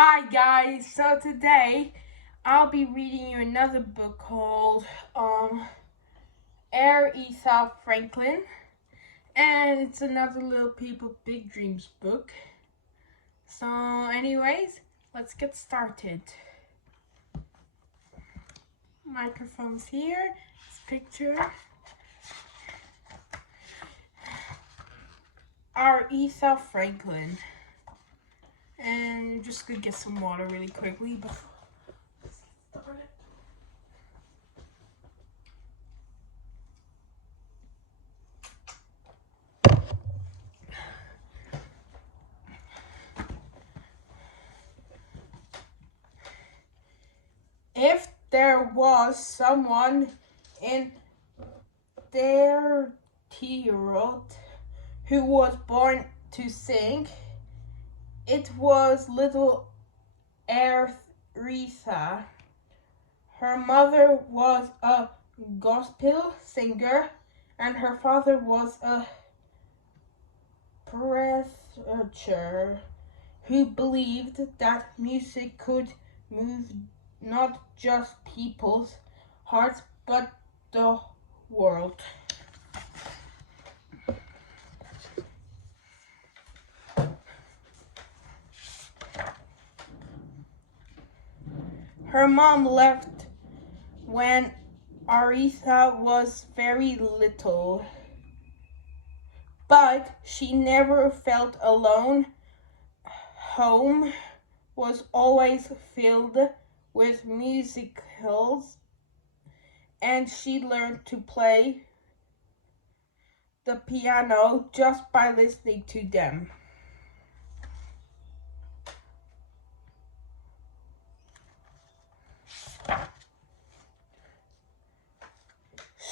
Hi guys, so today I'll be reading you another book called Aretha Franklin, and it's another Little People Big Dreams book. So anyways, let's get started. Microphone's here, this picture. Aretha Franklin. And I'm just gonna get some water really quickly before I start it. If there was someone in their world who was born to sing, it was little Aretha. Her mother was a gospel singer and her father was a preacher who believed that music could move not just people's hearts but the world. Her mom left when Aretha was very little, but she never felt alone. Home was always filled with musicals, and she learned to play the piano just by listening to them.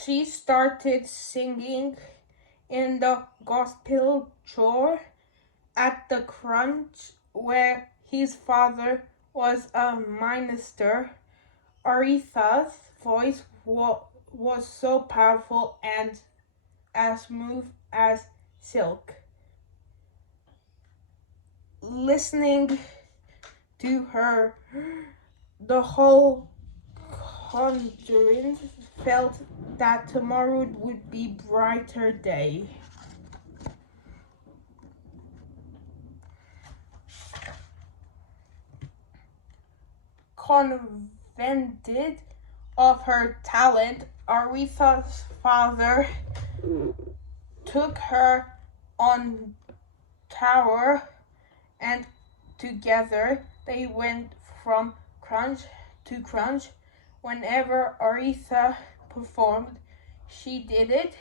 She started singing in the gospel chore at the crunch where his father was a minister. Aretha's voice was so powerful and as smooth as silk. Listening to her, the whole contingent felt that tomorrow would be a brighter day. Convinced of her talent, Aretha's father took her on tour, and together they went from crunch to crunch. Whenever Aretha performed, she did it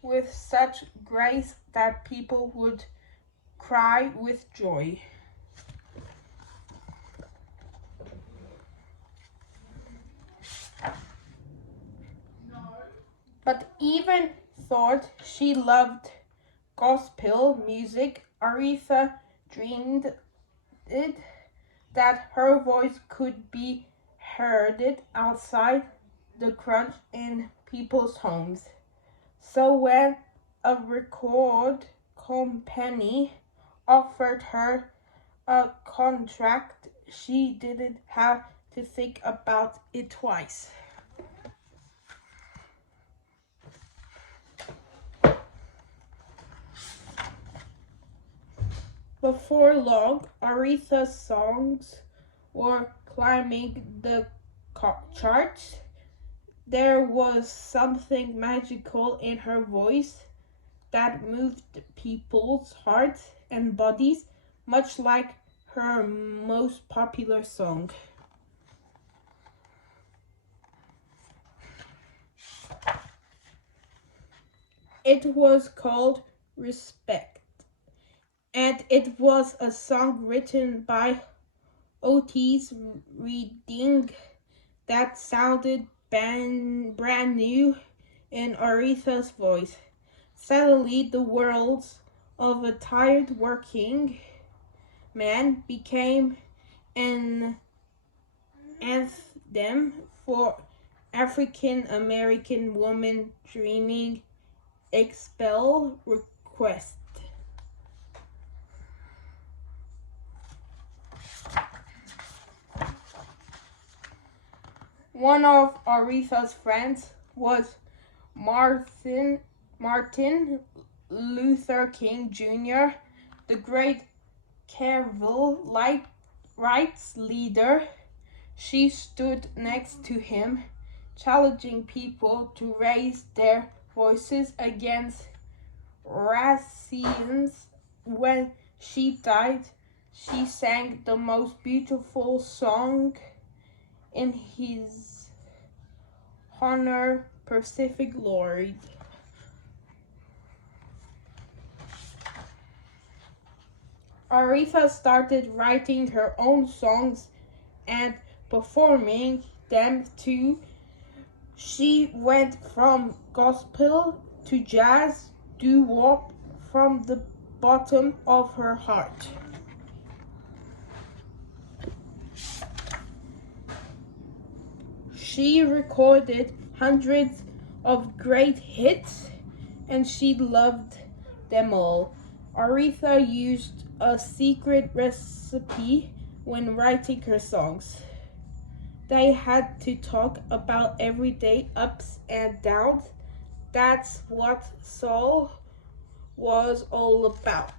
with such grace that people would cry with joy. But even though she loved gospel music, Aretha dreamed that her voice could be heard outside the crunch in people's homes. So when a record company offered her a contract, she didn't have to think about it twice. Before long, Aretha's songs were climbing the charts. There was something magical in her voice that moved people's hearts and bodies, much like her most popular song. It was called Respect, and it was a song written by Otis Redding that sounded brand new in Aretha's voice. Suddenly, the words of a tired working man became an anthem for African American women dreaming expel request. One of Aretha's friends was Martin Luther King Jr., the great civil rights leader. She stood next to him, challenging people to raise their voices against racism. When she died, she sang the most beautiful song in his honor, Pacific Lord. Aretha started writing her own songs and performing them too. She went from gospel to jazz, doo-wop from the bottom of her heart. She recorded hundreds of great hits, and she loved them all. Aretha used a secret recipe when writing her songs. They had to talk about everyday ups and downs. That's what soul was all about.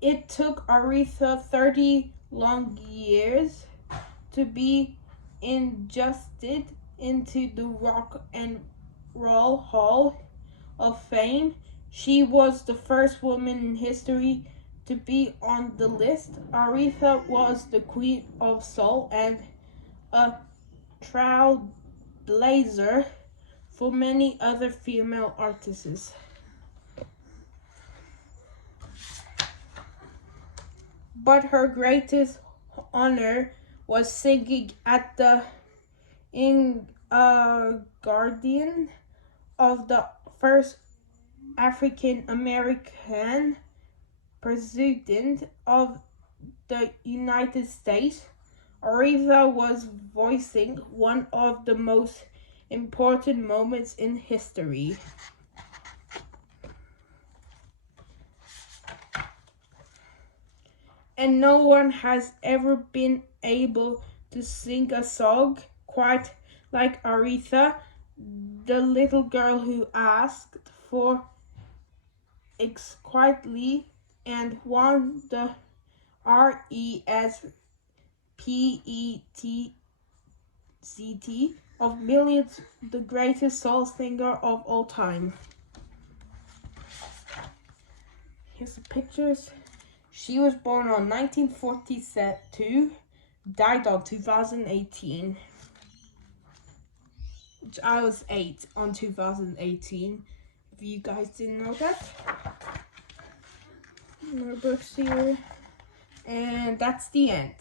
It took Aretha 30 long years to be inducted into the Rock and Roll Hall of Fame. She was the first woman in history to be on the list. Aretha was the queen of soul and a trailblazer for many other female artists. But her greatest honor was singing at the Guardian of the first African American president of the United States. Aretha was voicing one of the most important moments in history. And no one has ever been able to sing a song quite like Aretha, the little girl who asked for quietly and won the RESPECT of millions, the greatest soul singer of all time. Here's the pictures. She was born on 1942, died on 2018. I was 8 on 2018, if you guys didn't know that. More books here. And that's the end.